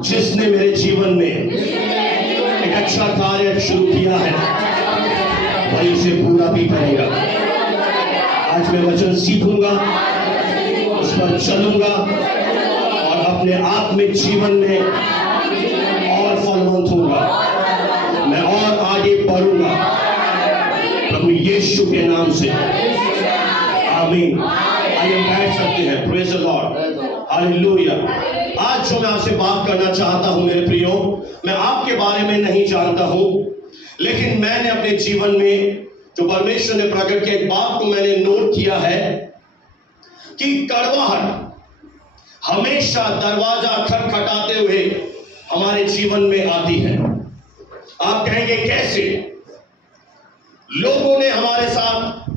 जिसने मेरे जीवन में एक अच्छा कार्य शुरू किया है वही इसे पूरा भी करेगा। आज मैं वचन सीखूंगा, उस पर चलूंगा और अपने आत्मिक जीवन में और फलवंत होऊंगा, मैं और आगे बढ़ूंगा प्रभु यीशु के नाम से। आमीन। आइए बैठ सकते हैं। Praise the Lord, hallelujah. आज जो मैं आपसे बात करना चाहता हूं मेरे प्रियो, मैं आपके बारे में नहीं जानता हूं, लेकिन मैंने अपने जीवन में जो परमेश्वर ने प्रकट किया एक बात को मैंने नोट किया है कि कड़वाहट हमेशा दरवाजा खटखटाते हुए हमारे जीवन में आती है। आप कहेंगे कैसे? लोगों ने हमारे साथ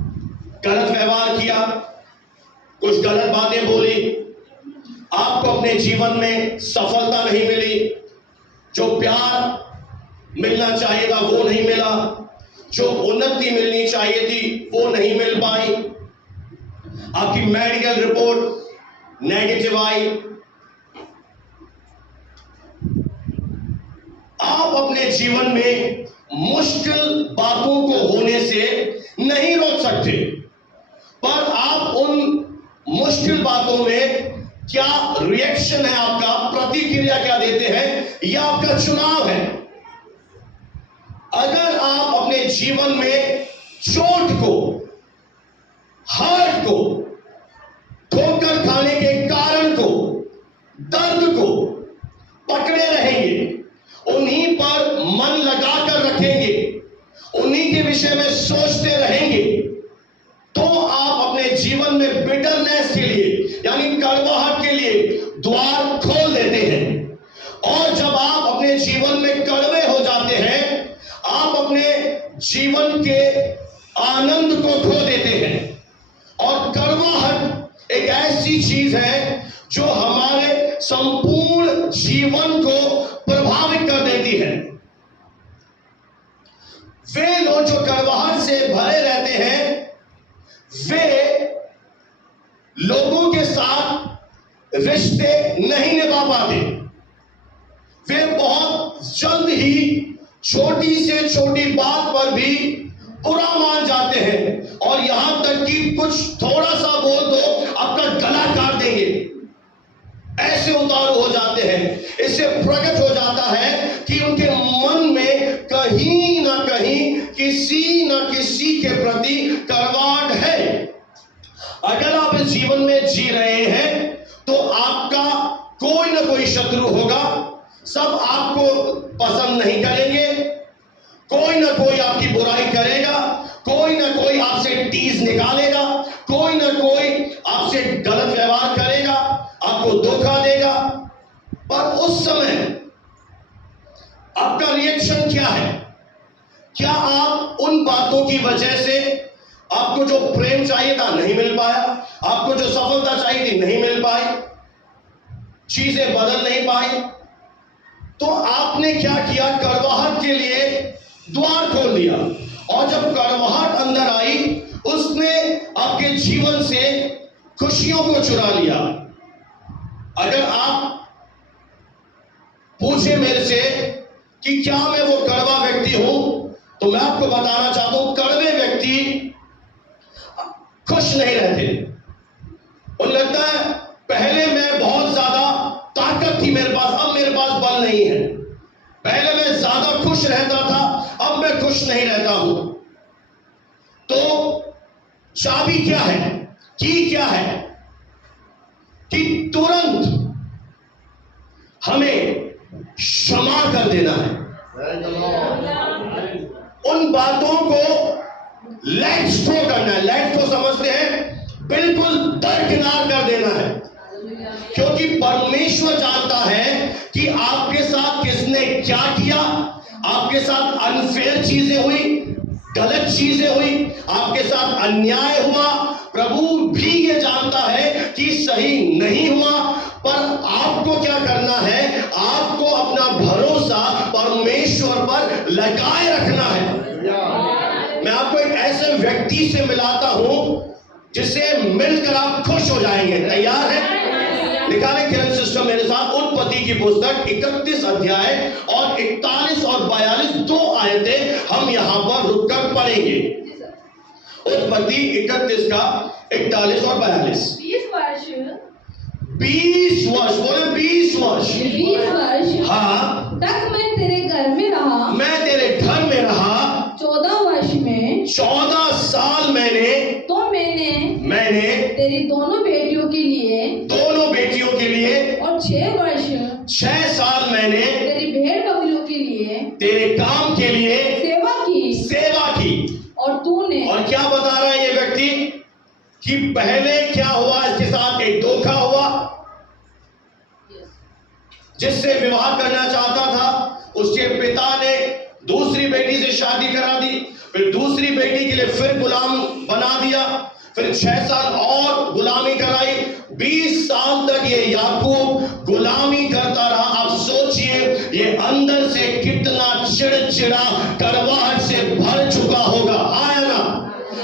गलत व्यवहार किया, कुछ गलत बातें बोली, आपको अपने जीवन में सफलता नहीं मिली, जो प्यार मिलना चाहिए था वो नहीं मिला, जो उन्नति मिलनी चाहिए थी वो नहीं मिल पाई, आपकी मेडिकल रिपोर्ट नेगेटिव आई। आप अपने जीवन में मुश्किल बातों को होने से नहीं रोक सकते, पर आप उन मुश्किल बातों में क्या रिएक्शन है, आपका प्रतिक्रिया क्या देते हैं, यह आपका चुनाव है। अगर आप अपने जीवन में चोट को, हर्ट को, ठोकर खाने के कारण को, दर्द को पकड़े रहेंगे, उन्हीं पर मन लगाकर रखेंगे, उन्हीं के विषय में सोचते रहेंगे, तो आप अपने जीवन में बिटरनेस के लिए यानी कड़वाहट के लिए द्वार खोल देते हैं। और जब आप अपने जीवन में कड़वे हो जाते हैं, आप अपने जीवन के आनंद को खो देते हैं। और कड़वाहट एक ऐसी चीज है जो हमारे संपूर्ण जीवन को प्रभावित कर देती है। वे लोग जो कड़वाहट से भरे रहते हैं, वे लोगों के साथ रिश्ते नहीं निभा पाते। वे बहुत जल्द ही छोटी से छोटी बात पर भी बुरा मान जाते हैं, और यहां तक कि कुछ थोड़ा सा बोल दो आपका गला काट देंगे, ऐसे उतारू हो जाते हैं। इससे प्रकट हो जाता है कि उनके मन में कहीं ना कहीं किसी न किसी के प्रति कड़वाहट है। अगर आप इस जीवन में जी रहे हैं तो आपका कोई ना कोई शत्रु होगा, सब आपको पसंद नहीं करेंगे, कोई ना कोई आपकी बुराई करेगा, कोई ना कोई आपसे टीज निकालेगा, कोई ना कोई आपसे गलत व्यवहार करेगा, आपको धोखा देगा। पर उस समय आपका रिएक्शन क्या है? क्या आप उन बातों की वजह से आपको जो प्रेम चाहिए था नहीं मिल पाया, आपको जो सफलता चाहिए थी नहीं मिल पाई, चीजें बदल नहीं पाई, तो आपने क्या किया? कड़वाहट के लिए द्वार खोल दिया। और जब कड़वाहट अंदर आई, उसने आपके जीवन से खुशियों को चुरा लिया। अगर आप पूछे मेरे से कि क्या मैं वो कड़वा व्यक्ति हूं, तो मैं आपको बताना चाहता हूं, कड़वे व्यक्ति खुश नहीं रहते। उन्हें लगता है पहले मैं बहुत ज्यादा ताकत थी मेरे पास, अब मेरे पास बल नहीं है। पहले मैं ज्यादा खुश रहता था, अब मैं खुश नहीं रहता हूं। तो चाबी क्या है, की क्या है कि तुरंत हमें क्षमा कर देना है। उन बातों को लेट्स गो करना है। लेट्स गो समझते हैं, बिल्कुल दरकिनार कर देना है, क्योंकि परमेश्वर जानता है कि आपके साथ किसने क्या किया। आपके साथ अनफेयर चीजें हुई, गलत चीजें हुई, आपके साथ अन्याय हुआ, प्रभु भी ये जानता है कि सही नहीं हुआ। पर आपको क्या करना है? आपको अपना भरोसा परमेश्वर पर लगाए रखना है। मैं आपको एक ऐसे व्यक्ति से मिलाता हूं जिससे मिलकर आप खुश हो जाएंगे। तैयार है? निकालें किरण सिस्टम मेरे साथ उत्पत्ति नीति की पुस्तक 31 अध्याय और 41 और 42 दो आयतें हम यहां पर रुककर पढ़ेंगे। उत्पत्ति 31 का 41 और 42। 20 वर्ष बोले 20 वर्ष 20 वर्ष हाँ तक मैं तेरे घर में रहा। मैं तेरे घर में रहा। 14 वर्ष में 14 साल मैंने तेरी दोनों बेटियों के लिए और 6 वर्ष 6 साल मैंने तेरी भेड़ बकरियों के लिए तेरे काम के लिए सेवा की। और क्या बता रहा है ये व्यक्ति कि पहले क्या हुआ, इसके साथ एक धोखा हुआ। जिससे विवाह करना चाहता था उसके पिता ने दूसरी बेटी से शादी करा दी, फिर दूसरी बेटी के लिए फिर गुलाम बना दिया, फिर 6 साल और गुलामी कराई। 20 साल तक ये याकूब गुलामी करता रहा। अब सोचिए ये अंदर से कितना चिड़चिड़ा करवाहट से भर चुका होगा। आया ना,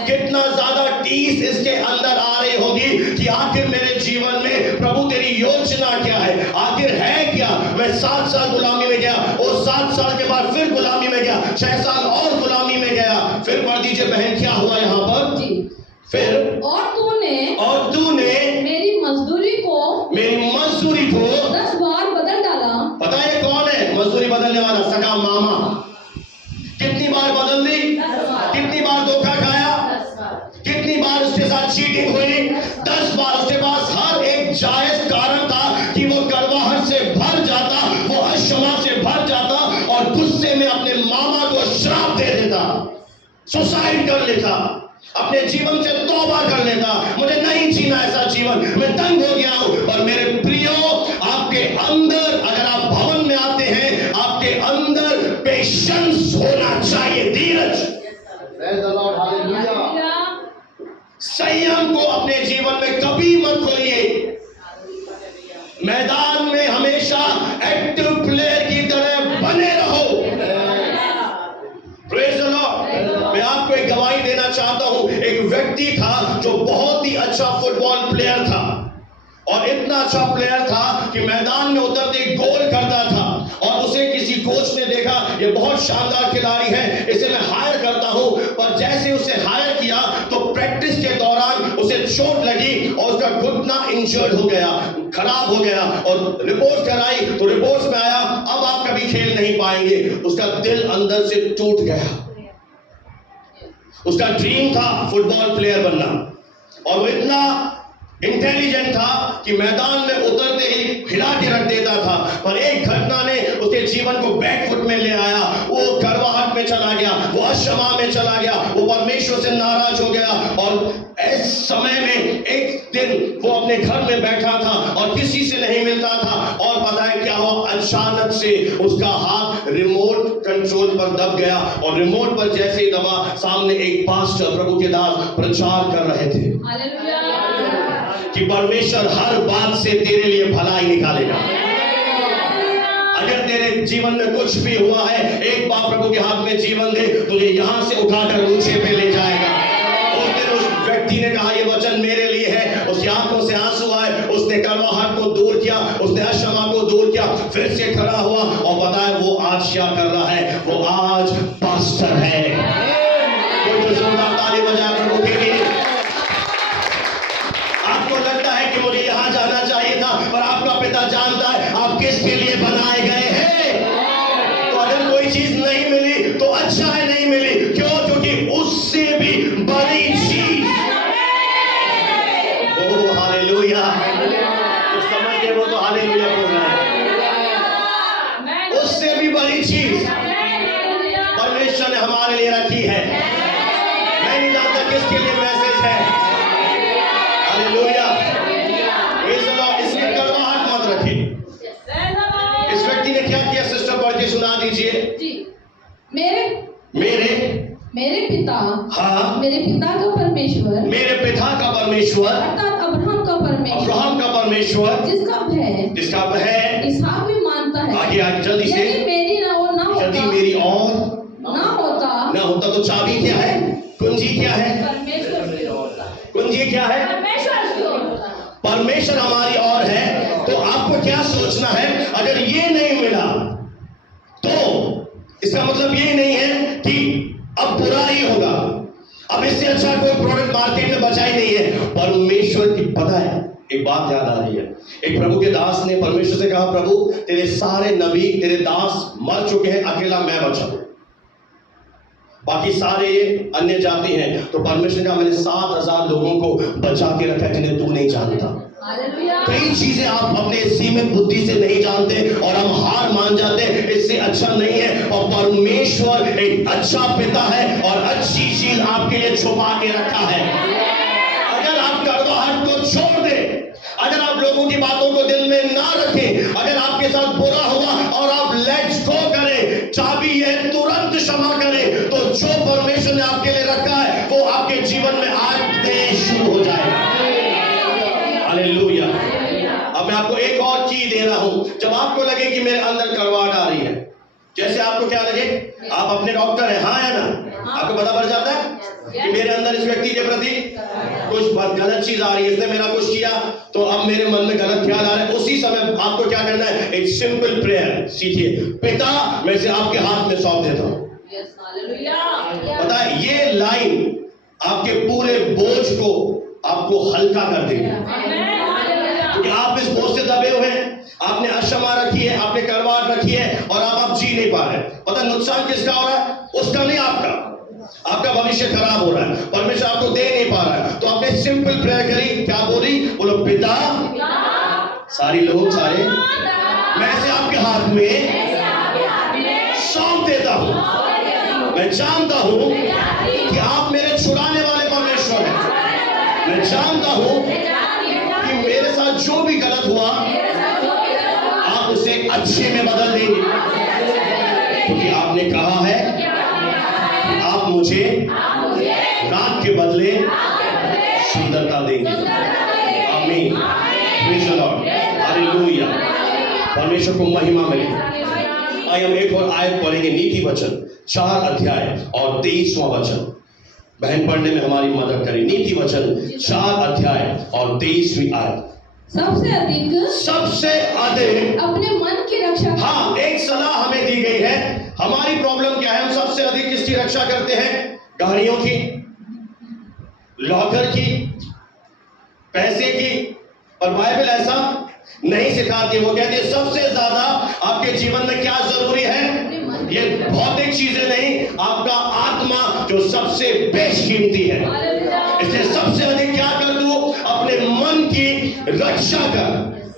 कितना ज्यादा टीस इसके अंदर आ रही होगी कि आखिर मेरे जीवन में प्रभु तेरी योजना क्या है, आखिर है क्या। मैं 7 साल गुलामी में गया और 7 साल के बाद फिर गुलामी में गया, 6 साल और गुलामी में गया। फिर पढ़ दीजिए बहन क्या हुआ यहाँ पर। फिर और तूने मेरी मजदूरी को 10 बार बदल डाला। पता है कौन है मजदूरी बदलने वाला? सगा मामा। कितनी बार बदल दी? 10 बार। कितनी बार धोखा खाया? 10 बार। कितनी बार उसके साथ चीटिंग हुई? 10 बार। उसके पास हर एक जायज कारण था कि वो करवाहट से भर जाता, वो अक्षमा से भर जाता और गुस्से में अपने मामा को श्राप दे देता, सुसाइड कर लेता, अपने जीवन से तौबा कर लेता। मुझे नहीं जीना ऐसा जीवन, मैं तंग हो गया हूं। और मेरे प्रियो, आपके अंदर अगर आप भवन में आते हैं, आपके अंदर पेशेंस होना चाहिए, धीरज, संयम को अपने जीवन में कभी मत खोइए। मैदान में हमेशा एक्टिव प्लेयर की तरह बने रहो। Praise the Lord. मैं आपको एक गवाही देना चाहता हूं। एक व्यक्ति था जो बहुत ही अच्छा फुटबॉल प्लेयर था और इतना अच्छा प्लेयर था कि मैदान में उतरते ही गोल करता था। और उसे किसी कोच ने देखा, ये बहुत शानदार खिलाड़ी है, इसे मैं हायर करता हूं। पर जैसे उसे हायर किया तो प्रैक्टिस के दौरान उसे चोट लगी और उसका घुटना इंजर्ड हो गया, खराब हो गया। और रिपोर्ट कराई तो रिपोर्ट्स में आया अब आप कभी खेल नहीं पाएंगे। उसका दिल अंदर से टूट गया। उसका ड्रीम था फुटबॉल प्लेयर बनना और वो इतना इंटेलिजेंट था कि मैदान में उतरते ही हिला के रख देता था। पर एक घटना ने उसके जीवन को बैकफुट में ले आया। वो करवाहट में चला गया, वो अक्षमा में चला गया, वो परमेश्वर से नाराज हो गया। और इस समय में एक दिन वो अपने घर में बैठा था और किसी से नहीं मिलता था। और पता है क्या हुआ? अचानक से उसका हाथ रिमोट कंट्रोल पर दब गया और रिमोट पर जैसे ही दबा, सामने एक पास्टर प्रभु के दास प्रचार कर रहे थे कि परमेश्वर हर बात से तेरे लिए भलाई निकालेगा। अगर तेरे जीवन में कुछ भी हुआ है, एक बार प्रभु के हाथ में जीवन दे, तुझे यहां से उठाकर ऊंचे पे ले जाएगा। उस दिन उस व्यक्ति ने कहा, ये वचन मेरे लिए है। उसकी आंखों से आंसू आए, उसने करवाहट को दूर किया, उसने अक्षमा को दूर किया, फिर से खड़ा हुआ और बताया वो आज क्या कर रहा है? वो आज पास्टर है। कोई तो जोरदार ताली बजाए प्रभु के लिए। आपको लगता है कि मुझे यहां जाना चाहिए था, पर आपका पिता जानता है आप किसके लिए बनाए गए हैं। तो अगर कोई चीज नहीं मिली तो अच्छा है नहीं मिली। क्यों? क्योंकि उससे भी बड़ी चीज, ओह हालेलुया, जो समझ गए वो तो हालेलुया बोल रहा है। उससे भी बड़ी चीज परमेश्वर ने हमारे लिए रखी है। मैं नहीं जानता किसके लिए मैसेज है। Hallelujah, praise the Lord. इसमें करवाहट मत रखिए। इस व्यक्ति ने क्या किया? सिस्टर पढ़ के सुना दीजिए। मेरे पिता, हाँ, मेरे पिता का परमेश्वर, मेरे पिता का परमेश्वर अर्थात अब्राहम का परमेश्वर, जिसका भय इसहाक भी मानता है। आगे जल्दी से। यदि मेरी और ना होता तो चाबी क्या है? कुंजी क्या है? कुंजी क्या है? परमेश्वर हमारी और है। तो आपको क्या सोचना है? अगर ये नहीं मिला तो इसका मतलब ये नहीं है कि अब बुरा ही होगा, अब इससे अच्छा कोई प्रोडक्ट मार्केट में बचा ही नहीं है। परमेश्वर की पता है, एक बात याद आ रही है, एक प्रभु के दास ने परमेश्वर से कहा, प्रभु तेरे सारे नबी तेरे दास मर चुके हैं, अकेला मैं बचा हूं, बाकी सारे अन्य जाति हैं। तो परमेश्वर ने कहा मैंने 7,000 लोगों को बचा के रखा जिन्हें तू नहीं जानता। कई चीजें आप अपने सीमित बुद्धि से नहीं जानते और हम हार मान जाते हैं, इससे अच्छा नहीं है। और परमेश्वर एक अच्छा पिता है और अच्छी चीज आपके लिए छुपा के रखा है। अगर आप कड़वाहट को छोड़ दें, अगर आप लोगों की बातों को दिल में ना रखें, अगर आपके साथ बुरा हुआ और आप लेट्स गो करें, चाबी है तुरंत क्षमा करें, तो जो परमेश्वर ने आपके लिए रखा है वो आपके जीवन में आने शुरू हो जाएगा। हालेलुया। अब मैं आपको एक और की दे रहा हूं, जब आपको लगे कि मेरे अंदर कड़वाहट आ रही है, जैसे आपको क्या लगे, आप अपने डॉक्टर हैं, हाँ या ना, आपको पता पड़ जाता है कि मेरे अंदर इस व्यक्ति के प्रति कुछ गलत चीज आ रही है, इसने मेरा कुछ किया तो अब मेरे मन में गलत ख्याल आ रहा है। उसी समय आपको क्या करना है, एक सिंपल प्रेयर सीखिए, पिता मैं इसे आपके हाथ में सौंप देता हूं। पता है ये लाइन आपके पूरे बोझ को आपको हल्का कर देगी, क्योंकि आप इस बोझ से दबे हुए हैं, आपने अक्षमा रखी है, आपने कड़वाहट रखी है और आप जी नहीं पा रहे। पता नुकसान किसका हो रहा है, उसका नहीं आपका, आपका भविष्य खराब हो रहा है, परमेश्वर आपको दे नहीं पा रहा है। तो आपने सिंपल प्रेयर करी, क्या बोली, बोलो पिता, सारी लोग सारे मैं इसे आपके हाथ में सौंप देता हूं, मैं जानता हूं कि आप मेरे छुड़ाने वाले परमेश्वर हैं, मैं जानता हूं कि मेरे साथ जो भी गलत हुआ आप उसे अच्छे में बदल देंगे, क्योंकि आपने कहा है कि आप मुझे रात के बदले सुंदरता देंगे। आमीन, प्रेज़ द लॉर्ड, हालेलुया, परमेश्वर को महिमा मिले। आइए हम एक और आयत पढ़ेंगे, नीति वचन 4 अध्याय और 23वां वचन। बहन पढ़ने में हमारी मदद करें। नीति वचन 4 अध्याय और 23वीं आयत। सबसे अधिक अपने मन की रक्षा। हाँ, एक सलाह हमें दी गई है। हमारी प्रॉब्लम क्या है, हम सबसे अधिक किसकी रक्षा करते हैं, गाड़ियों की, लॉकर की, पैसे की। और बाइबल ऐसा नहीं सिखाती, वो कहती है सबसे ज्यादा आपके जीवन में क्या जरूरी है, ये भौतिक चीजें नहीं, आपका आत्मा जो सबसे बेशकीमती है। इसलिए सबसे अधिक क्या कर दूं, अपने मन की रक्षा कर।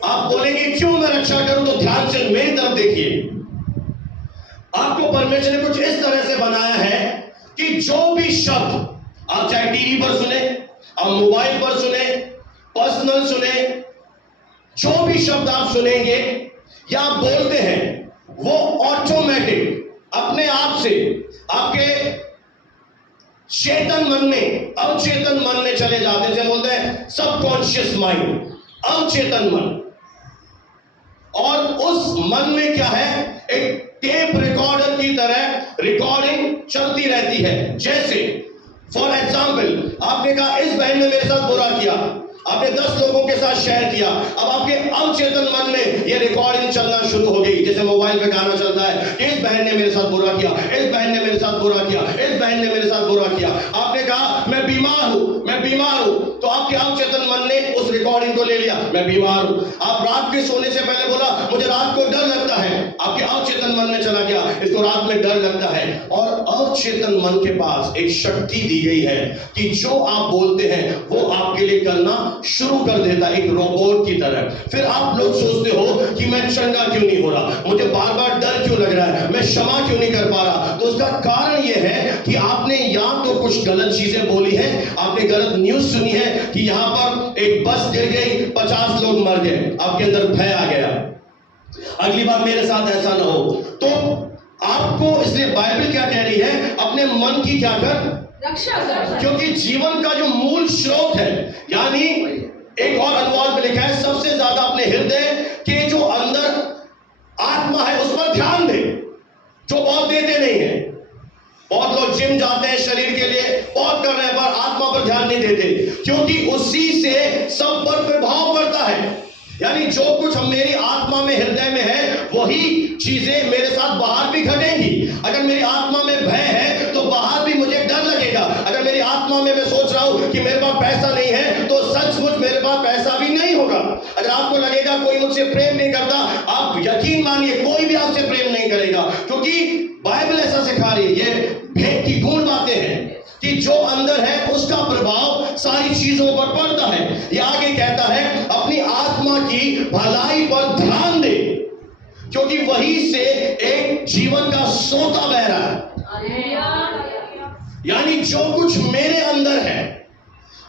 आप बोलेंगे क्यों मैं रक्षा करूं, तो ध्यान से मेरी तरफ देखिए। आपको परमेश्वर ने कुछ इस तरह से बनाया है कि जो भी शब्द आप चाहे टीवी पर सुने, आप मोबाइल पर सुने, पर्सनल सुने, जो भी शब्द आप सुनेंगे या आप बोलते हैं, वो ऑटोमेटिक अपने आप से आपके चेतन मन में अवचेतन मन में चले जाते हैं। जैसे बोलते हैं सबकॉन्शियस माइंड, अवचेतन मन। और उस मन में क्या है, एक टेप रिकॉर्डर की तरह रिकॉर्डिंग चलती रहती है। जैसे फॉर एग्जाम्पल आपने कहा इस बहन ने मेरे साथ बुरा किया, आपने 10 लोगों के साथ शेयर किया, अब आपके अवचेतन मन में यह रिकॉर्डिंग चलना शुरू हो गई। जैसे मोबाइल पे गाना चलता है, इस बहन ने मेरे साथ बुरा किया, इस बहन ने मेरे साथ बुरा किया, इस बहन ने मेरे साथ बुरा किया। आपने कहा मैं बीमार हूं, मैं बीमार हूं, तो आपके अवचेतन मन ने उस रिकॉर्डिंग को ले लिया, मैं बीमार हूं। आप रात के सोने से पहले बोला मुझे रात को डर लगता है, आपके अवचेतन मन में चला गया, इसको रात में डर लगता है। और अवचेतन मन के पास एक शक्ति दी गई है कि जो आप बोलते हैं वो आपके लिए करना शुरू कर देता है, एक रोबोट की तरह। फिर आप लोग सोचते हो कि मैं चंगा क्यों नहीं हो रहा, मुझे बार बार डर क्यों लग रहा है, मैं क्षमा क्यों नहीं कर पा रहा। तो उसका कारण यह है कि आपने या तो कुछ गलत चीजें बोली हैं, आपने गलत न्यूज सुनी है कि यहां पर एक बस गिर गई, 50 लोग मर गए, आपके अंदर भय आ गया, अगली बार मेरे साथ ऐसा ना हो। तो आपको, इसलिए बाइबल क्या कह रही है, अपने मन की क्या कर, रक्षा कर। क्योंकि जीवन का जो मूल स्रोत है, यानी एक और अनुवाद में लिखा है सबसे ज्यादा अपने हृदय के जो अंदर आत्मा है उस पर ध्यान दे, जो बहुत देते नहीं है। बहुत लोग जिम जाते हैं शरीर के लिए, बहुत कर रहे हैं, पर आत्मा पर ध्यान नहीं देते, क्योंकि उसी से सब पर प्रभाव पड़ता है। यानी जो कुछ हम मेरी आत्मा में हृदय में है वही चीजें मेरे साथ बाहर भी घटेंगी। अगर मेरी आत्मा में भय है तो बाहर भी मुझे डर लगेगा। अगर मेरी आत्मा में मैं सोच रहा हूं कि मेरे पास पैसा नहीं है तो सचमुच मेरे पास पैसा भी नहीं होगा। अगर आपको लगेगा कोई मुझसे प्रेम नहीं करता, आप यकीन मानिए कोई भी आपसे प्रेम नहीं करेगा, क्योंकि बाइबल ऐसा सिखा रही है। ये भेद की गूढ़ बातें हैं कि जो अंदर है उसका प्रभाव सारी चीजों पर पड़ता है। ये आगे कहता है अपनी आत्मा की भलाई पर ध्यान दे, क्योंकि वही से एक जीवन का सोता बह रहा है। यानी जो कुछ मेरे अंदर है,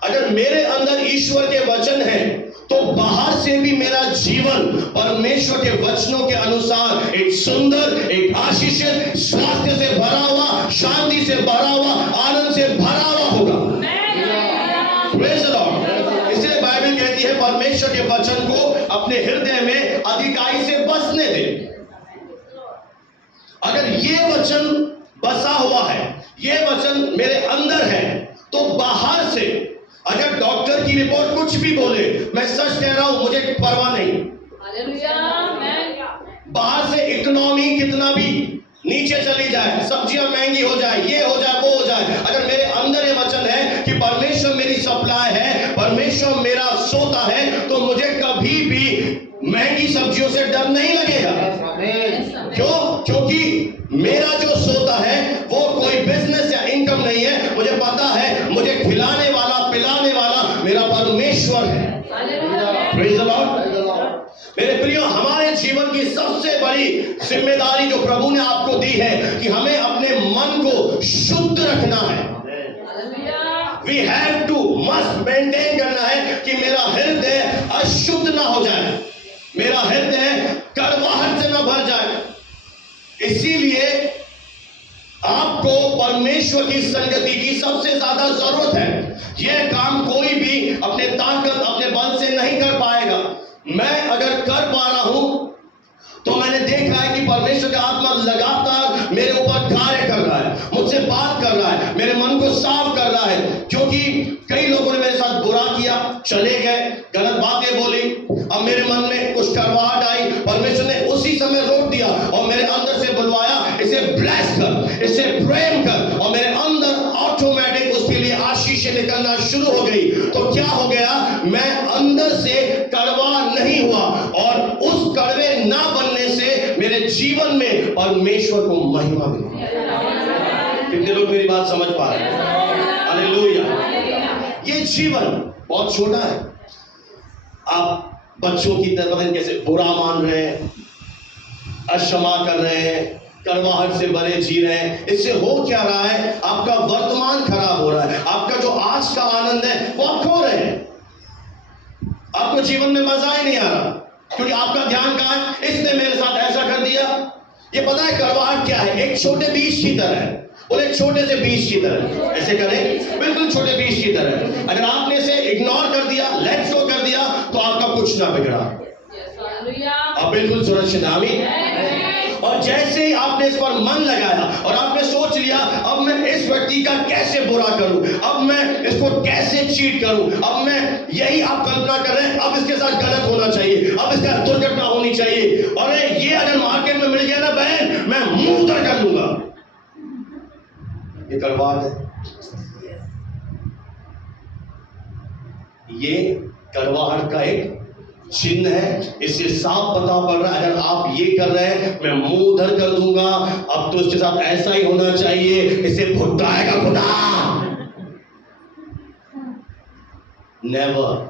अगर मेरे अंदर ईश्वर के वचन है तो बाहर से भी मेरा जीवन परमेश्वर के वचनों के अनुसार एक सुंदर, एक आशीषित, स्वास्थ्य से भरा हुआ, शांति से भरा हुआ, आनंद से भरा हुआ होगा। Praise the Lord। इसलिए बाइबल कहती है परमेश्वर के वचन को अपने हृदय में अधिकाई से बसने दे। अगर ये वचन बसा हुआ है, ये वचन मेरे अंदर है, तो बाहर से अगर डॉक्टर की रिपोर्ट कुछ भी बोले, मैं सच कह रहा हूं, मुझे परवाह नहीं। बाहर से इकोनॉमी कितना भी नीचे चली जाए, सब्जियां महंगी हो जाए, ये हो जाए, वो हो जाए, अगर मेरे अंदर ये वचन है कि परमेश्वर मेरी सप्लाई है, परमेश्वर मेरा सोता है, तो मुझे कभी भी महंगी सब्जियों से डर नहीं लगेगा। क्यों? क्योंकि मेरा जो सोता है वो कोई बिजनेस या इनकम नहीं है। मुझे पता है मुझे खिलाने वाला, पिलाने वाला मेरा परमेश्वर है। Praise the Lord। मेरे प्रियो, हमारे जीवन की सबसे बड़ी जिम्मेदारी जो प्रभु ने आपको दी है कि हमें अपने मन को शुद्ध रखना है। We have to must maintain करना है कि मेरा हृदय अशुद्ध ना हो जाए, मेरा हृदय कड़वाहट से ना भर जाए। इसीलिए आपको परमेश्वर की संगति की सबसे ज्यादा जरूरत है। यह काम कोई भी अपने ताकत, अपने बल से नहीं कर पाएगा। मैं अगर कर पा रहा हूं तो मैंने देखा है कि परमेश्वर का आत्मा लगातार मेरे ऊपर कार्य कर रहा है, मुझसे बात कर रहा है, मेरे मन को साफ कर रहा है। क्योंकि कई लोगों ने मेरे साथ बुरा किया, चले गए, गलत बातें बोली, अब मेरे मन में कुछ कड़वाहट आई, परमेश्वर ने उसी समय रोक दिया और मेरे अंदर से बुलवाया, इसे ब्लेस कर, इसे प्रेम कर, और मेरे अंदर ऑटोमेटिक उसके लिए आशीष निकलना शुरू हो गई। तो क्या हो गया? मैं अंदर से कड़वा नहीं हुआ, और उस कड़वे ना बनने से मेरे जीवन में परमेश्वर को महिमा मिली। कितने लोग मेरी बात समझ पा रहे हैं? हालेलुया। ये जीवन बहुत छोटा है। आप बच्चों की तरह कैसे बुरा मान रहे हैं, अक्षमा कर रहे हैं, कड़वाहट से भरे जी रहे हैं, इससे हो क्या रहा है? आपका वर्तमान खराब हो रहा है, आपका जो आज का आनंद है वो आप खो रहे हैं। आपको जीवन में मजा ही नहीं आ रहा, क्योंकि आपका ध्यान कहां है? इसने मेरे साथ ऐसा कर दिया। ये पता है कड़वाहट क्या है? एक छोटे बीज की तरह है, और एक छोटे से बीज की तरह। ऐसे करें, बिल्कुल छोटे बीज की तरह। अगर आपने इसे इग्नोर कर दिया, लेट्स गो कर दिया, तो आपका कुछ ना बिगड़ा, आप बिल्कुल सुरक्षित। आमीन। और जैसे ही आपने इस पर मन लगाया और आपने सोच लिया अब मैं इस व्यक्ति का कैसे बुरा करूं, अब मैं इसको कैसे चीट करूं, अब मैं, यही आप कल्पना कर रहे हैं, अब इसके साथ गलत होना चाहिए, अब इसका दुर्घटना होनी चाहिए, और ये अगर मार्केट में मिल गया ना बहन, मैं मुंह उधर कर लूंगा। ये कड़वाहट है। ये कड़वाहट का एक चिन्ह है। इससे साफ पता पड़ रहा है, अगर आप ये कर रहे हैं, मैं मुंह उधर कर दूंगा, अब तो इसके साथ ऐसा ही होना चाहिए, इसे भुगताएगा खुदा। नेवर।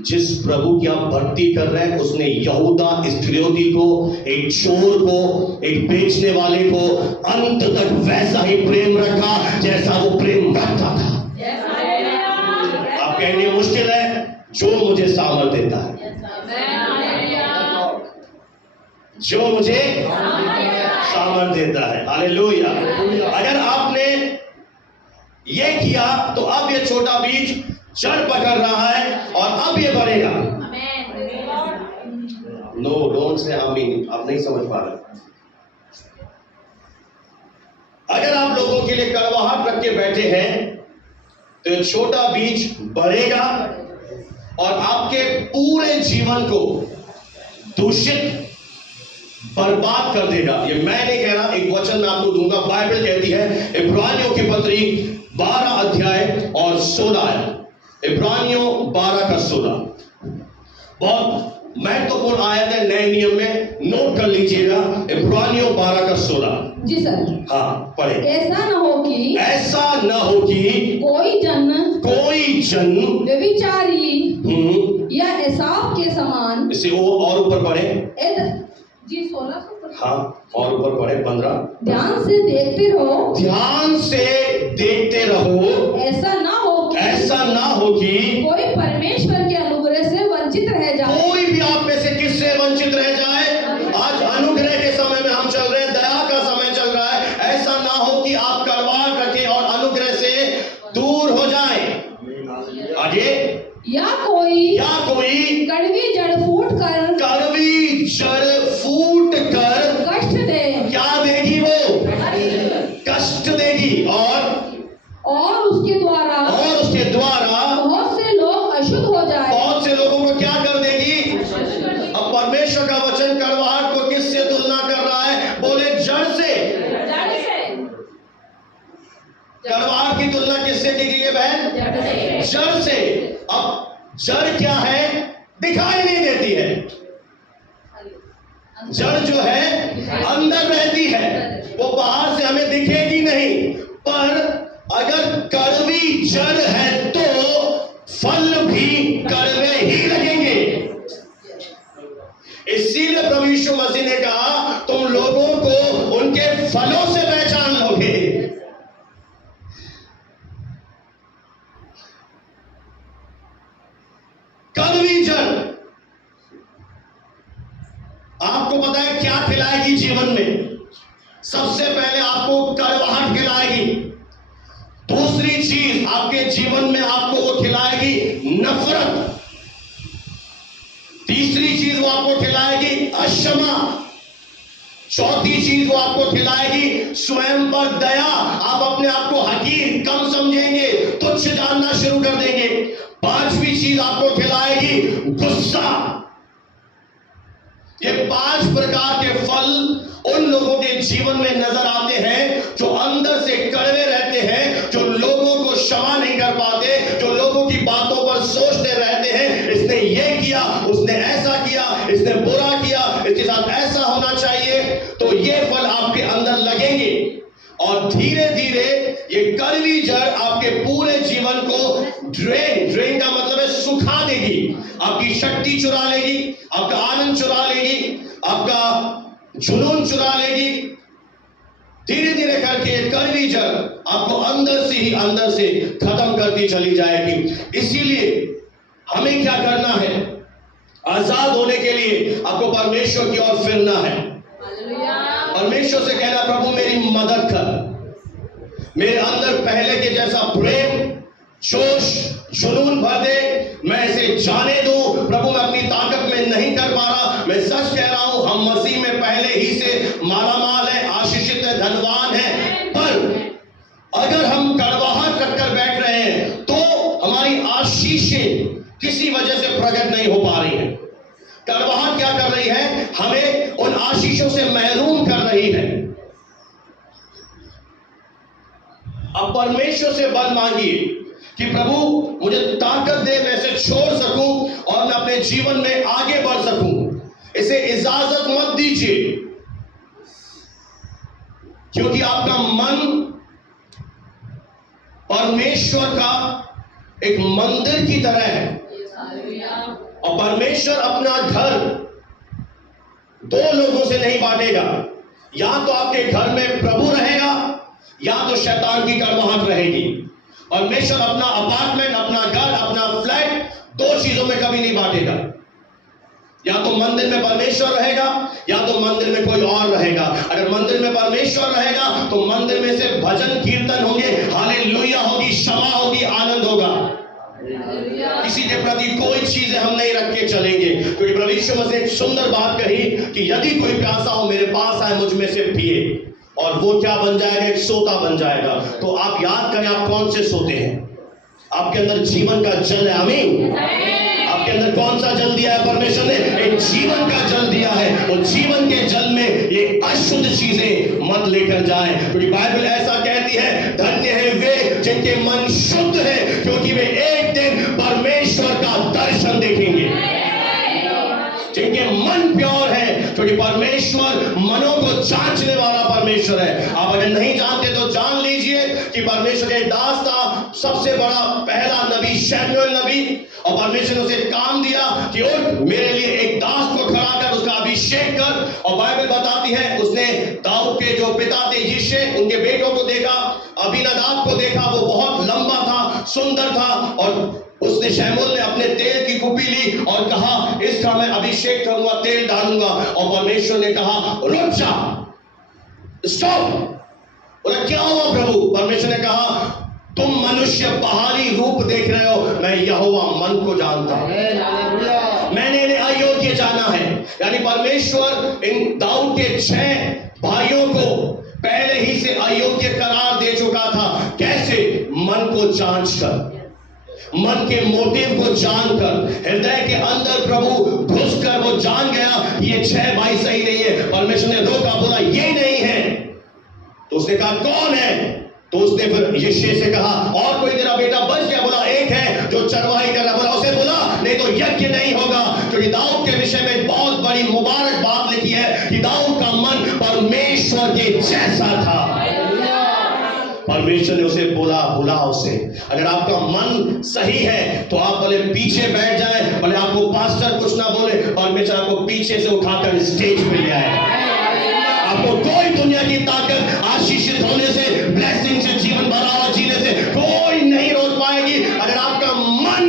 जिस प्रभु की आप भक्ति कर रहे हैं उसने यहूदा इस्करियोती को, एक चोर को, एक बेचने वाले को अंत तक वैसा ही प्रेम रखा जैसा वो प्रेम रखता था। आप कहेंगे मुश्किल है, जो मुझे सामर्थ देता है, जो मुझे सामर्थ देता है। हालेलुया। अगर आपने ये किया तो अब ये छोटा बीज जड़ पकड़ रहा है और अब ये बढ़ेगा। नो, डोंट से आमीन। आप नहीं समझ पा रहे। अगर आप लोगों के लिए कड़वाहट रख के बैठे हैं तो ये छोटा बीज बढ़ेगा और आपके पूरे जीवन को दूषित बर्बाद कर देगा। ये मैं नहीं कह रहा, एक वचन मैं आपको दूंगा, बाइबल कहती है इब्रानियों की पत्री 12 अध्याय और 16 है। इब्रानियों 12 का 16 बहुत महत्वपूर्ण आयत है, नए नियम में, नोट कर लीजिएगा। इब्रानियों 12 का 16। जी सर। हाँ पढ़े। ऐसा न हो कि कोई जन व्यभिचारी या एसाव के समान, इसे वो और ऊपर पढ़े जी 16। हाँ और ऊपर पढ़े 15। ध्यान से देखते रहो, ध्यान से देखते रहो, ऐसा ना हो कि कोई परमेश्वर के अनुग्रह से वंचित रह जाए। कोई भी आप में से किससे वंचित रह जाए? आज अनुग्रह के समय में हम चल रहे हैं, दया का समय चल रहा है। ऐसा ना हो कि आप करवार रखें और अनुग्रह से दूर हो जाए। आगे, या कोई कड़वी जड़ फूट कर कष्ट दे। क्या देगी? वो कष्ट देगी और उसके द्वारा बहुत से लोग अशुद्ध हो जाए। बहुत से लोगों को क्या कर देगी? अब परमेश्वर का वचन कड़वाहट को किससे तुलना कर रहा है? बोले जड़ से। कड़वाहट की तुलना किससे की गई है बहन? जड़ से। अब जड़ क्या है? दिखाई नहीं देती है। जड़ जो है अंदर रहती है, वो बाहर से हमें दिखेगी नहीं, पर अगर कड़वी जड़ है तो फल भी कड़वे ही लगेंगे। इसीलिए प्रभु यीशु मसीह ने कहा तुम लोगों को उनके फलों से पहचान लोगे। कड़वी जड़ आपको पता है क्या खिलाएगी जीवन में? सबसे पहले आपको कड़वाहट खिलाएगी। दूसरी चीज आपके जीवन में आपको वो खिलाएगी नफरत। तीसरी चीज वो आपको खिलाएगी अक्षमा। चौथी चीज वो आपको खिलाएगी स्वयं पर दया। आप अपने आप को हकीर, कम समझेंगे, तुच्छ जानना शुरू कर देंगे। पांचवी चीज आपको खिलाएगी गुस्सा। ये 5 प्रकार के फल उन लोगों के जीवन में नजर आते हैं जो अंदर से कड़वे रहते हैं, जो लोगों को क्षमा नहीं कर पाते, जो लोगों की बातों पर सोचते रहते हैं, इसने ये किया, उसने ऐसा किया, इसने बुरा किया, इसके साथ ऐसा होना चाहिए। तो ये फल आपके अंदर लगेंगे और धीरे धीरे ये कड़वी जड़ आपके पूरे जीवन को ड्रेन का मतलब है सुखा देगी। आपकी शक्ति चुरा लेगी, आपका आनंद चुरा लेगी, आपका जुनून चुरा लेगी। धीरे धीरे करके कड़वी जड़ आपको अंदर से खत्म करती चली जाएगी। इसीलिए हमें क्या करना है? आजाद होने के लिए आपको परमेश्वर की ओर फिरना है। परमेश्वर से कहना प्रभु मेरी मदद कर, मेरे अंदर पहले के जैसा प्रेम, जोश, जुनून भर दे, मैं इसे जाने दूं। प्रभु मैं अपनी ताकत में नहीं कर पा रहा, मैं सच कह रहा हूं, हम मसीह में पहले ही से मालामाल है, आशीषित है, धनवान है, पर अगर हम कड़वाहट रखकर बैठ रहे हैं तो हमारी आशीषें किसी वजह से प्रकट नहीं हो पा रही है। कड़वाहट क्या कर रही है? हमें उन आशीषों से महरूम कर रही है। अब परमेश्वर से बल मांगिए कि प्रभु मुझे ताकत दे, मैं इसे छोड़ सकूं और मैं अपने जीवन में आगे बढ़ सकूं। इसे इजाजत मत दीजिए, क्योंकि आपका मन परमेश्वर का एक मंदिर की तरह है और परमेश्वर अपना घर 2 लोगों से नहीं बांटेगा। या तो आपके घर में प्रभु रहेगा या तो शैतान की कड़वाहट रहेगी। परमेश्वर अपना अपार्टमेंट, अपना घर, अपना फ्लैट 2 चीजों में कभी नहीं बांटेगा। या तो मंदिर में परमेश्वर रहेगा या तो मंदिर में कोई और रहेगा। अगर मंदिर में परमेश्वर रहेगा तो मंदिर में से भजन कीर्तन होंगे, हालेलुया होगी, क्षमा होगी, आनंद होगा। किसी के प्रति कोई चीजें हम नहीं रख के चलेंगे, क्योंकि प्रभु यीशु मसीह ने एक सुंदर बात कही कि यदि कोई प्यासा हो मेरे पास आए, मुझ में से पिए, और वो क्या बन जाएगा? एक सोता बन जाएगा। तो आप याद करें आप कौन से सोते हैं? आपके अंदर जीवन का जल है। आमीन। आपके अंदर कौन सा जल दिया है परमेश्वर ने? एक जीवन का जल दिया है। और जीवन के जल में ये अशुद्ध चीजें मत लेकर जाएं, क्योंकि बाइबल ऐसा कहती है, धन्य है वे जिनके मन शुद्ध है, क्योंकि वे एक दिन परमेश्वर का दर्शन देखेंगे। जिनके मन प्योर है, क्योंकि परमेश्वर मनों को जांचने वाला परमेश्वर है। आप अगर नहीं जानते तो जान लीजिए कि परमेश्वर के दास था सबसे बड़ा पहला नबी शमूएल नबी, और परमेश्वर ने उसे काम दिया कि उठ मेरे लिए एक दास को खड़ा कर, उसका अभिषेक कर। और बाइबल बताती है उसने दाऊद के जो पिता थे यिशै, उनके बेटों को देखा, अबीनादाब को देखा, वो बहुत लंबा था, सुंदर था, और उसने शमूएल ने अपने तेल की कुप्पी ली और कहा इसका मैं अभिषेक करूंगा, तेल डालूंगा। और परमेश्वर ने कहा रुक जा, स्टॉप। बोला क्या हुआ प्रभु? परमेश्वर ने कहा तुम मनुष्य बाहरी रूप देख रहे हो, मैं यहोवा मन को जानता हूं, मैंने इन्हें अयोग्य जाना है। यानी परमेश्वर इन दाऊद के 6 भाइयों को पहले ही से अयोग्य करार दे चुका था। कैसे? मन को जांच कर, मन के मोटिव को जानकर, हृदय के अंदर प्रभु घुसकर वो जान गया ये 6 भाई सही नहीं है। परमेश्वर ने रोका, बोला ये नहीं है। तो उसने कहा कौन है? तो उसने फिर यिशै से कहा और कोई तेरा बेटा बच गया? बोला एक है जो चरवाही कर रहा। बोला उसे बोला नहीं तो यज्ञ नहीं होगा, क्योंकि दाऊद के विषय में बहुत बड़ी मुबारक बात लिखी है कि दाऊद का मन परमेश्वर के जैसा था। परमेश्वर ने उसे बोला बुला उसे। अगर आपका मन सही है तो आप भले पीछे बैठ जाए, भले आपको पास्टर कुछ ना बोले, परमेश्वर आपको पीछे से उठाकर स्टेज पे ले आए। आपको कोई दुनिया की ताकत आशीषित होने से, ब्लेसिंग से, जीवन भरा हुआ जीने से कोई नहीं रोक पाएगी, अगर आपका मन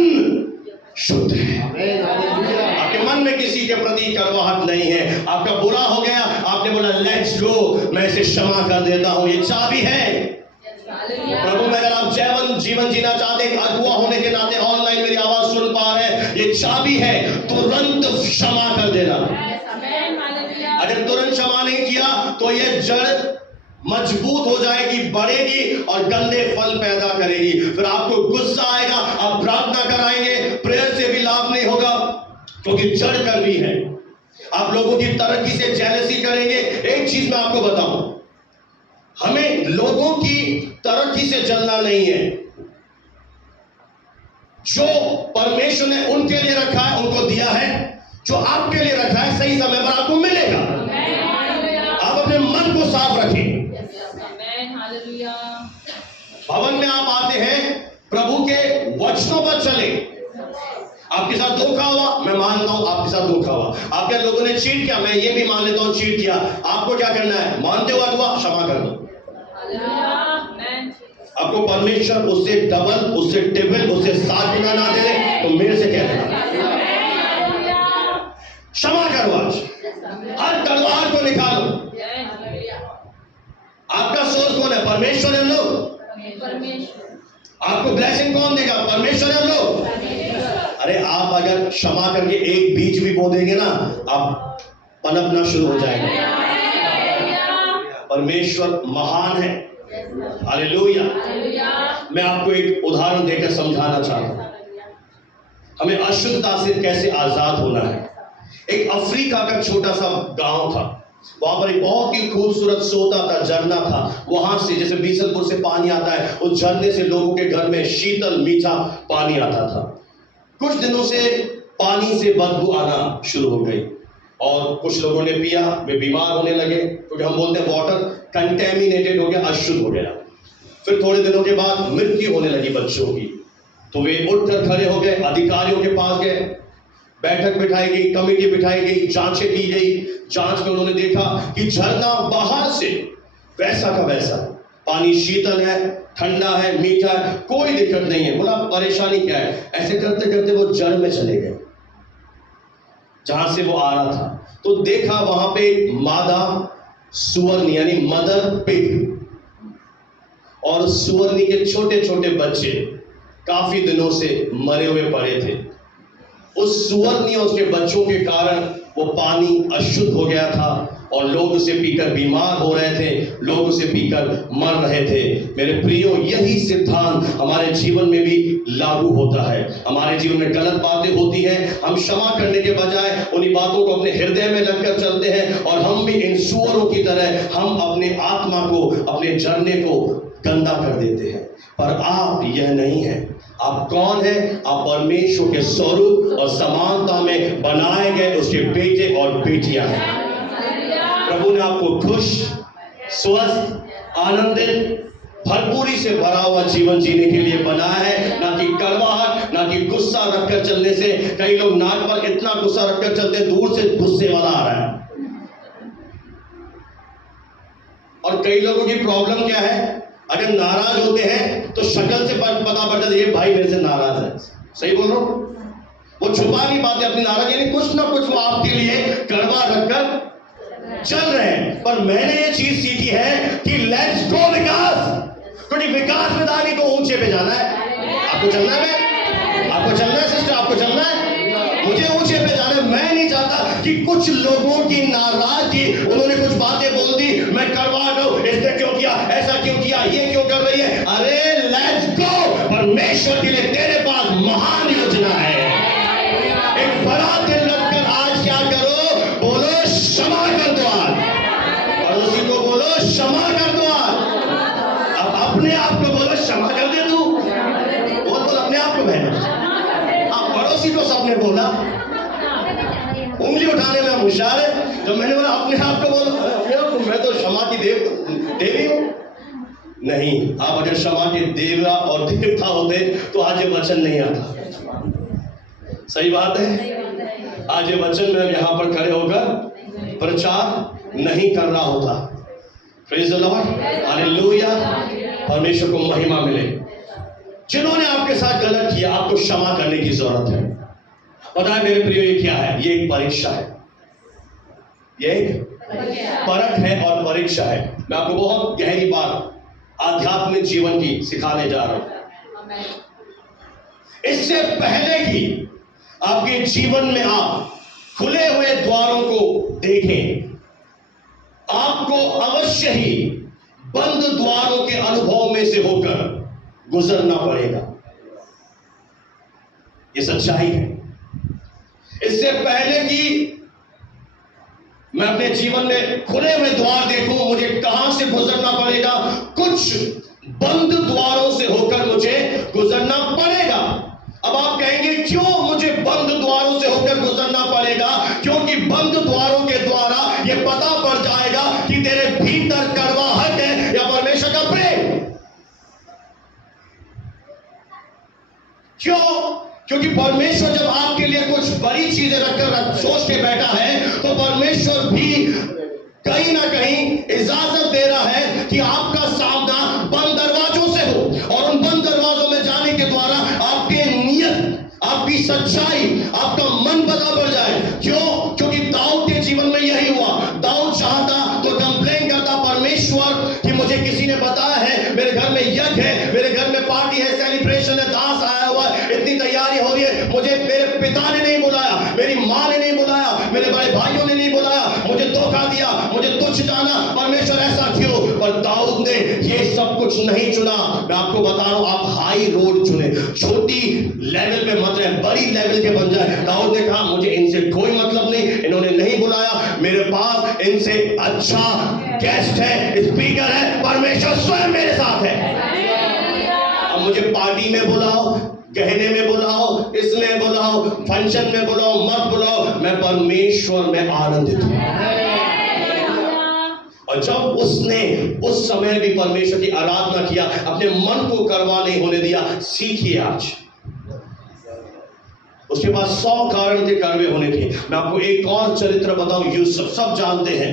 शुद्ध है। आपके मन में किसी के प्रति कड़वाहट नहीं है। आपका बुरा हो गया, आपने बोला लेट्स गो, मैं इसे क्षमा कर देता हूं। ये चाबी है प्रभु में। अगर आप जीवन जीना चाहते हैं, अगुआ होने के नाते ऑनलाइन मेरी आवाज सुन पा रहे हैं, ये चाबी है तुरंत क्षमा कर देना। अगर तुरंत क्षमा नहीं किया तो ये जड़ मजबूत हो जाएगी, बढ़ेगी और गंदे फल पैदा करेगी। फिर आपको गुस्सा आएगा, आप प्रार्थना कराएंगे, प्रेयर से भी लाभ नहीं होगा, क्योंकि जड़ कड़वी है। आप लोगों की तरक्की से जेलसी करेंगे। एक चीज मैं आपको बताऊं, हमें लोगों की तरक्की से जलना नहीं है। जो परमेश्वर ने उनके लिए रखा है उनको दिया है, जो आपके लिए रखा है सही समय पर आपको मिलेगा। आप अपने मन को साफ रखें। भवन में आप आते हैं, प्रभु के वचनों पर चले। आपके साथ धोखा हुआ, मैं मानता हूं आपके साथ धोखा हुआ। आपके लोगों ने चीट किया, मैं ये भी मान लेता हूं चीट किया। आपको क्या करना है? मानते हुआ क्षमा कर दो। आपको परमेश्वर उससे डबल, उससे ट्रिपल, उससे 7 गुना ना दे तो मेरे से कह देना, क्षमा करो। आज हर कड़वाहट को निकालो। आपका सोर्स कौन है? परमेश्वर है। लोग आपको ब्लेसिंग कौन देगा? परमेश्वर है। लोग अरे आप अगर क्षमा करके एक बीज भी बो देंगे ना, आप पनपना शुरू हो जाएगा। परमेश्वर महान है। हालेलुया। मैं आपको एक उदाहरण देकर समझाना चाहता हूं, हमें अशुद्धता से कैसे आजाद होना है। एक अफ्रीका का छोटा सा गांव था, वहां पर एक बहुत ही खूबसूरत सोता था, झरना था। वहां से जैसे बीसलपुर से पानी आता है, उस झरने से लोगों के घर में शीतल मीठा पानी आता था। कुछ दिनों से पानी से बदबू आना शुरू हो गई और कुछ लोगों ने पिया, वे बीमार होने लगे, क्योंकि हम बोलते हैं वाटर कंटेमिनेटेड हो गया, अशुद्ध हो गया। फिर थोड़े दिनों के बाद मृत्यु होने लगी बच्चों की, तो वे उठकर खड़े हो गए, अधिकारियों के पास गए, बैठक बिठाई गई, कमेटी बिठाई गई, जांचें की गई। जांच में उन्होंने देखा कि झरना बाहर से वैसा का वैसा, पानी शीतल है, ठंडा है, मीठा है, कोई दिक्कत नहीं है। बोला परेशानी क्या है? ऐसे करते करते वो जड़ में चले गए जहां से वो आ रहा था। तो देखा वहां पे मादा सुअरनी यानी मदर पिग और सुअरनी के छोटे छोटे बच्चे काफी दिनों से मरे हुए पड़े थे। उस सुअरनी और उसके बच्चों के कारण वो पानी अशुद्ध हो गया था और लोग उसे पीकर बीमार हो रहे थे, लोग उसे पीकर मर रहे थे। मेरे प्रियो, यही सिद्धांत हमारे जीवन में भी लागू होता है। हमारे जीवन में गलत बातें होती हैं, हम क्षमा करने के बजाय उन्हीं बातों को अपने हृदय में लगकर चलते हैं और हम भी इन सुअरों की तरह हम अपने आत्मा को, अपने झरने को गंदा कर देते हैं। पर आप यह नहीं है। आप कौन है? आप परमेश्वर के स्वरूप और समानता में बनाए गए उसके बेटे और बेटियां हैं। प्रभु ने आपको खुश, स्वस्थ, आनंदित, भरपूरी से भरा हुआ जीवन जीने के लिए बनाया है, ना कि कड़वाहट, ना कि गुस्सा रखकर चलने से। कई लोग नाक पर इतना गुस्सा रखकर चलते हैं, दूर से गुस्से वाला आ रहा है। और कई लोगों की प्रॉब्लम क्या है? अगर नाराज होते हैं तो शक्ल से पता पड़ता है ये भाई मेरे से नाराज है। सही बोल रहा हूं? वो छुपा नहीं पाते अपनी नाराजगी, कुछ ना कुछ वो आपके लिए कड़वा रखकर चल रहे हैं। पर मैंने ये चीज सीखी है कि लेट्स गो विकास, क्योंकि विकास में दानी को ऊंचे पे जाना है। आपको चलना है, आपको चलना है सिस्टर, आपको चलना है, मुझे ऊंचे पे जाना है। मैं नहीं चाहता कि कुछ लोगों की नाराजगी, उन्होंने कुछ बातें बोल दी, मैं करवा दूं, इसने क्यों किया, ऐसा क्यों किया, ये क्यों कर रही है। अरे लेट्स गो, परमेश्वर के लिए तेरे पास महान योजना है। एक बड़ा दिल रखकर आज क्या करो? बोलो क्षमा कर दो। आज पड़ोसी को बोलो क्षमा कर दो। आज अब अपने आप को बोलो क्षमा कर दे तू। बोल अपने आप को बहन। आप पड़ोसी को सबने बोला, उंगली उठाने में होशियार है। जब मैंने बोला अपने आप को बोलो, मैं तो क्षमा की देवी हूं। नहीं, आप अगर क्षमा के देवता और देवता होते तो आज ये वचन नहीं आता। सही बात है। आज ये वचन में यहां पर खड़े होकर प्रचार नहीं कर रहा होता। Praise the Lord, hallelujah. परमेश्वर को महिमा मिले। जिन्होंने आपके साथ गलत किया, आपको क्षमा करने की जरूरत है। पता है मेरे प्रियो, ये क्या है? ये एक परीक्षा है, ये एक परख है और परीक्षा है। मैं आपको बहुत गहरी बात आध्यात्मिक जीवन की सिखाने जा रहा हूं। इससे पहले कि आपके जीवन में आप खुले हुए द्वारों को देखें, आपको अवश्य ही बंद द्वारों के अनुभव में से होकर गुजरना पड़ेगा। यह सच्चाई है। इससे पहले कि मैं अपने जीवन में खुले हुए द्वार देखूं, मुझे कहां से गुजरना पड़ेगा? कुछ बंद द्वारों से होकर मुझे गुजरना पड़ेगा। अब आप कहेंगे क्यों मुझे बंद द्वारों से होकर गुजरना पड़ेगा? क्योंकि बंद द्वारों के द्वारा यह पता पड़ जाएगा कि तेरे भीतर कड़वाहट है या परमेश्वर का प्रेम। क्यों? क्योंकि परमेश्वर जब आपके लिए कुछ बड़ी चीजें रखकर सोच के बैठा है, तो परमेश्वर भी कहीं ना कहीं इजाजत दे रहा है कि आपका सामना बंद दरवाजों से हो, और उन बंद दरवाजों में जाने के द्वारा आपके नियत, आपकी सच्चाई, आपका मन पता पड़ जाए। क्यों? क्योंकि दाऊद के जीवन में यही हुआ। दाऊद चाहता तो कंप्लेन करता परमेश्वर कि मुझे किसी ने बताया है, मेरे घर में यज्ञ है, मेरे घर में पार्टी है, सेलिब्रेशन है, दास आया हुआ है, इतनी तैयारी हो रही है, मुझे मेरे पिता ने नहीं बुलाया, मेरी माँ ने नहीं बुलाया, मेरे बड़े भाइयों ने नहीं बुलाया, मुझे धोखा दिया, मुझे तुच्छ जाना, परमेश्वर ऐसा क्यों? पर दाऊद ने ये सब कुछ नहीं चुना। मैं आपको बता रहा हूं, आप हाई रोड चुने। छोटी लेवल पे मत रहे, बड़ी लेवल के बन जाए। दाऊद ने कहा मुझे इनसे कोई मतलब नहीं, इन्होंने नहीं बुलाया, मेरे पास इनसे अच्छा गेस्ट है, स्पीकर है, परमेश्वर स्वयं मेरे साथ है। अब मुझे पार्टी में बुलाओ, गहने में बुलाओ, इसमें बुलाओ, फंक्शन में बुलाओ, मत बुलाओ, मैं परमेश्वर में आनंदित हूं। और जब उसने उस समय भी परमेश्वर की आराधना किया, अपने मन को कड़वा नहीं होने दिया। सीखिए आज। उसके पास 100 कारण थे कड़वे होने के। मैं आपको एक और चरित्र बताऊं, यूसुफ, सब जानते हैं।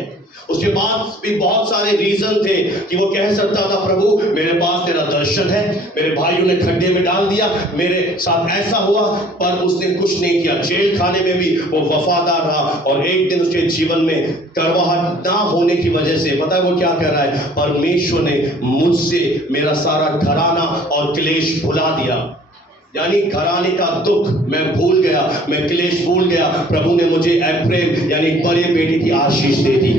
उसके बाद भी बहुत सारे रीजन थे कि वो कह सकता था प्रभु मेरे पास तेरा दर्शन है, मेरे भाइयों ने खड्डे में डाल दिया, मेरे साथ ऐसा हुआ, पर उसने कुछ नहीं किया। जेल खाने में भी वो वफादार रहा। और एक दिन उसके जीवन में कड़वाहट ना होने की वजह से, पता है वो क्या कह रहा है? परमेश्वर ने मुझसे मेरा सारा घराना और क्लेश भुला दिया। यानी घराने का दुख मैं भूल गया, मैं क्लेश भूल गया। प्रभु ने मुझे एफ्रेम यानी बड़े बेटे की आशीष दे दी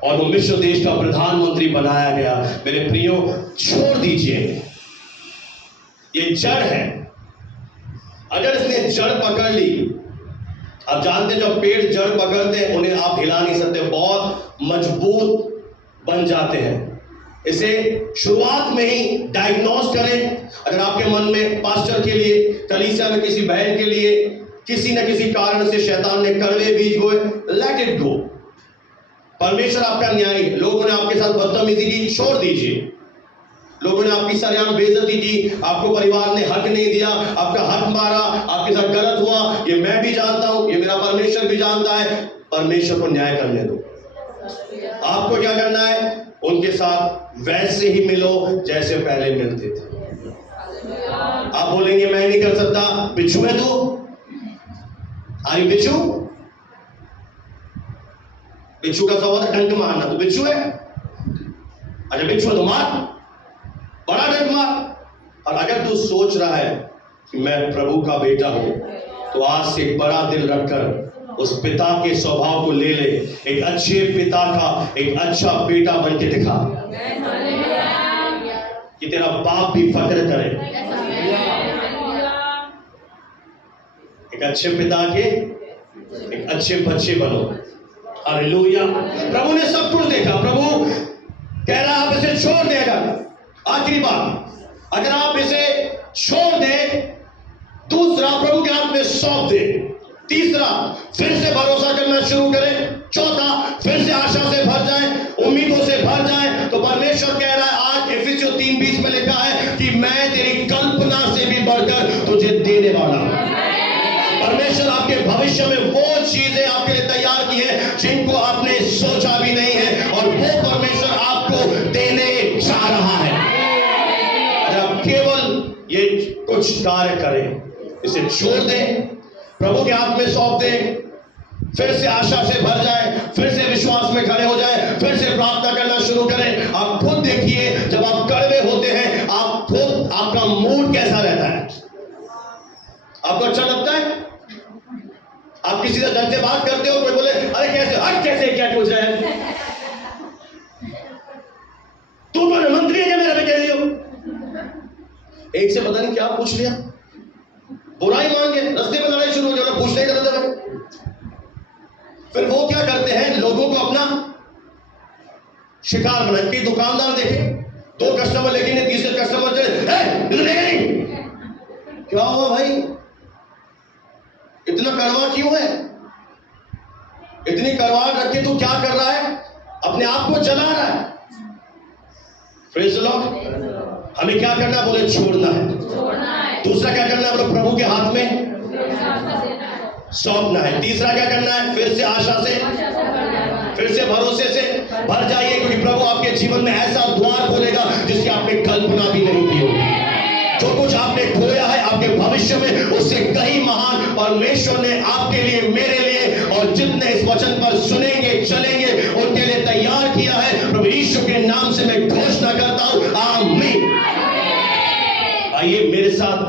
और वो मिस्र देश का प्रधानमंत्री बनाया गया। मेरे प्रियो, छोड़ दीजिए, ये जड़ है। अगर इसने जड़ पकड़ ली, आप जानते हैं जब पेड़ जड़ पकड़ते हैं उन्हें आप हिला नहीं सकते, बहुत मजबूत बन जाते हैं। इसे शुरुआत में ही डायग्नोस करें। अगर आपके मन में पास्टर के लिए, कलीसिया में किसी बहन के लिए किसी न किसी कारण से शैतान ने कड़वे बीज बोए, लेट इट गो। परमेश्वर आपका न्यायी। लोगों ने आपके साथ बदतमीजी की, छोड़ दीजिए। लोगों ने आपकी सरेआम बेइज्जती की, आपको परिवार ने हक नहीं दिया, आपका हक मारा, आपके साथ गलत हुआ, ये मैं भी जानता हूं, ये मेरा परमेश्वर भी जानता है। परमेश्वर को न्याय करने दो। आपको क्या करना है? उनके साथ वैसे ही मिलो जैसे पहले मिलते थे। आप बोलेंगे मैं नहीं कर सकता, बिच्छू है तू? आर यू बिच्छू? बिच्छू का स्वभाव है डंक मारना, तो बिच्छू है? अच्छा बिच्छू है तो मार, बड़ा डंक मार। और अगर तू सोच रहा है कि मैं प्रभु का बेटा हूं, तो आज से एक बड़ा दिल रखकर उस पिता के स्वभाव को ले ले। एक अच्छे पिता का एक अच्छा बेटा बन के दिखा कि तेरा बाप भी फख्र करे। एक अच्छे पिता के एक अच्छे बच्चे बनो। हालेलुया। प्रभु ने सब कुछ देखा। प्रभु कह रहा आप इसे छोड़ देगा। आखिरी बात, अगर आप इसे छोड़ दे, दूसरा प्रभु के हाथ में सौंप दे, तीसरा फिर से भरोसा करना शुरू करें, चौथा फिर से आशा से भर जाए, उम्मीदों से भर जाए, तो परमेश्वर कह रहा है आज इफिसियों 3:20 में लिखा है कि मैं तेरी कल्पना से भी बढ़कर तुझे देने वाला हूं। परमेश्वर आपके भविष्य में वो चीजें आपके लिए तैयार की है जिनको आपने सोचा भी नहीं है, और वो परमेश्वर आपको देने जा रहा है। जब केवल ये कुछ कार्य करें, इसे छोड़ दें, प्रभु के हाथ में सौंप दें, फिर से आशा से भर जाए, फिर से विश्वास में खड़े हो जाए, फिर से प्रार्थना करना शुरू करें। आप खुद देखिए, जब आप कड़वे होते हैं, आप खुद, आपका मूड कैसा रहता है? आपको अच्छा लगता है? आप किसी से ढंग से बात करते हो, कोई बोले अरे कैसे, हट कैसे, क्या पूछ रहे हैं? तू तो मंत्री है क्या मेरा भी कह रही हो? एक से पता नहीं क्या पूछ लिया, बुराई मांगे, रास्ते में लड़ाई शुरू हो जाए, पूछ नहीं करते थे। फिर वो क्या करते हैं, लोगों को अपना शिकार बनाए। कि दुकानदार देखे, 2 कस्टमर लेके नहीं, तीसरे कस्टमर चले, क्या हुआ भाई, इतना कड़वा क्यों है? इतनी कड़वाहट रख के तू क्या कर रहा है? अपने आप को जला रहा है। Praise the Lord. हमें क्या करना है? बोले छोड़ना है। दूसरा क्या करना है? बोले प्रभु के हाथ में सौंपना है। तीसरा क्या करना है? फिर से आशा से, फिर से भरोसे से भर जाइए, क्योंकि प्रभु आपके जीवन में ऐसा द्वार खोलेगा जिसकी आपने कल्पना भी नहीं की होगी। जो कुछ आपने खोया है आपके भविष्य में, उससे कहीं महान परमेश्वर ने आपके लिए, मेरे लिए और जितने इस वचन पर सुनेंगे, चलेंगे, उनके लिए तैयार किया है। प्रभु यीशु के नाम से मैं घोषणा करता हूं, आमीन। आइए मेरे साथ